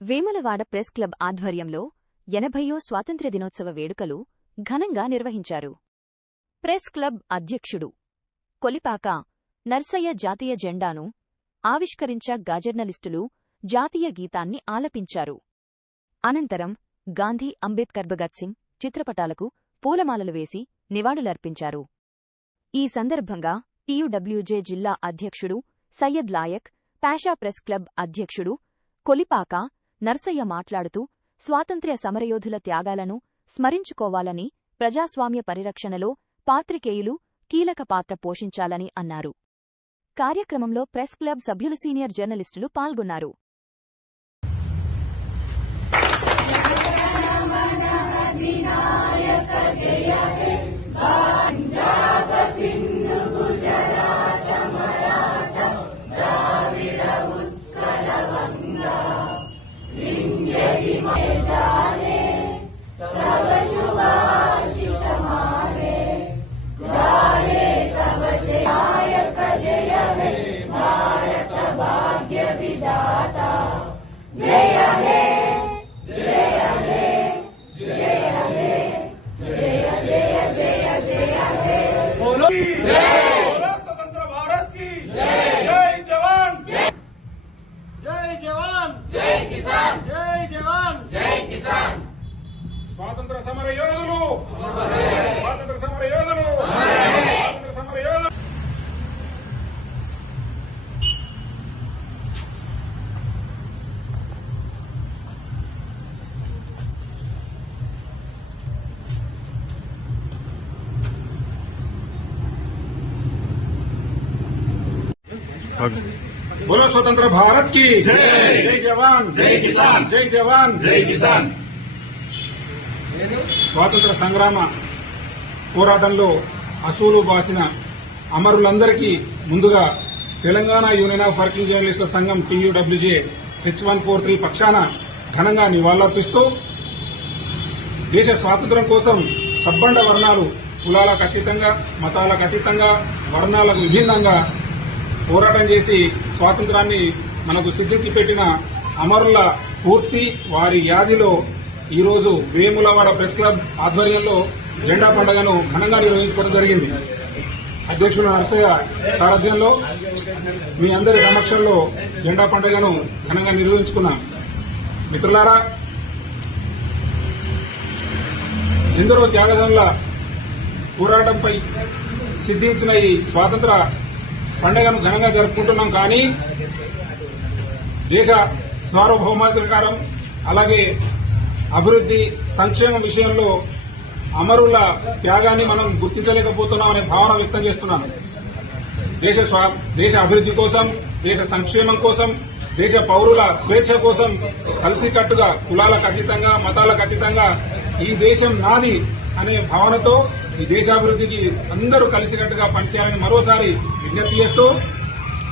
Vemulawada press club ఆధ్వర్యంలో 80వ స్వాతంత్ర్య దినోత్సవ వేడుకలు ఘనంగా నిర్వహించారు. ప్రెస్ క్లబ్ అధ్యక్షుడు కొలిపాక నర్సయ్య జాతీయ జెండాను ఆవిష్కరించగా జర్నలిస్టులు జాతీయ గీతాన్ని ఆలపించారు. అనంతరం గాంధీ, అంబేద్కర్, భగత్ సింగ్ చిత్రపటాలకు పూలమాలలు వేసి నివాళులర్పించారు. ఈ సందర్భంగా టీయూడబ్ల్యూజే జిల్లా అధ్యక్షుడు సయ్యద్ లాయక్ పాషా, ప్రెస్ క్లబ్ అధ్యక్షుడు కొలిపాక నర్సయ్య మాట్లాడుతూ స్వాతంత్ర్య సమరయోధుల త్యాగాలను స్మరించుకోవాలని, ప్రజాస్వామ్య పరిరక్షణలో పాత్రికేయులు కీలక పాత్ర పోషించాలని అన్నారు. కార్యక్రమంలో ప్రెస్ క్లబ్ సభ్యులు, సీనియర్ జర్నలిస్టులు పాల్గొన్నారు. स्वतंत्र भारत की जय जवान, जय जवान, जय किसान, जय जवान, जय किसान. स्वातंत्र्य समर योधुलु, स्वातंत्र्य समर योधुलु, स्वातंत्र्य समर योधुलु. बोलो स्वतंत्र भारत की जय जवान, जय किसान, जय जवान, जय किसान. స్వాతంత్ర సంగ్రామ పోరాటంలో అసూలు బాసిన అమరులందరికీ ముందుగా తెలంగాణ యూనియన్ ఆఫ్ వర్కింగ్ జర్నలిస్టుల సంఘం టీయూడబ్ల్యూజే H143 పక్షాన ఘనంగా నివాళులర్పిస్తూ దేశ స్వాతంత్ర్యం కోసం సబ్బండ వర్ణాలు, కులాలకు అతీతంగా, మతాలకు అతీతంగా, వర్ణాలకు విభిన్నంగా పోరాటం చేసి స్వాతంత్రాన్ని మనకు సిద్ధించి పెట్టిన అమరుల స్ఫూర్తి, వారి యాదిలో ఈరోజు వేములవాడ ప్రెస్ క్లబ్ ఆధ్వర్యంలో జెండా పండుగను ఘనంగా నిర్వహించుకోవడం జరిగింది. అధ్యక్షుడు నర్సయ్య సారథ్యంలో మీ అందరి సమక్షంలో జెండా పండుగను ఘనంగా నిర్వహించుకున్నాం. మిత్రులారా, ఎందరో త్యాగదనుల పోరాటంపై సిద్ధించిన ఈ స్వాతంత్ర పండుగను ఘనంగా జరుపుకుంటున్నాం. కానీ దేశ సార్వభౌమాధికారం, అలాగే అభివృద్ది, సంక్షేమం విషయంలో అమరుల త్యాగాన్ని మనం గుర్తించలేకపోతున్నాం అనే భావన వ్యక్తం చేస్తున్నాను. దేశ అభివృద్ది కోసం, దేశ సంక్షేమం కోసం, దేశ పౌరుల స్వేచ్ఛ కోసం కలిసికట్టుగా, కులాలకు అతీతంగా, మతాలకు అతీతంగా ఈ దేశం నాది అనే భావనతో ఈ దేశాభివృద్దికి అందరూ కలిసికట్టుగా పనిచేయాలని మరోసారి విజ్ఞప్తి చేస్తూ,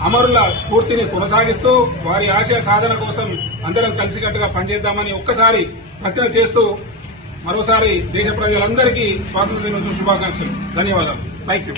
అమరుల స్ఫూర్తిని కొనసాగిస్తూ వారి ఆశయ సాధన కోసం అందరం కలిసికట్టుగా పనిచేద్దామని ఒక్కసారి ప్రతిజ్ఞ చేస్తూ మరోసారి దేశ ప్రజలందరికీ స్వాతంత్ర్య దినోత్సవ శుభాకాంక్షలు. ధన్యవాదాలు. Thank you.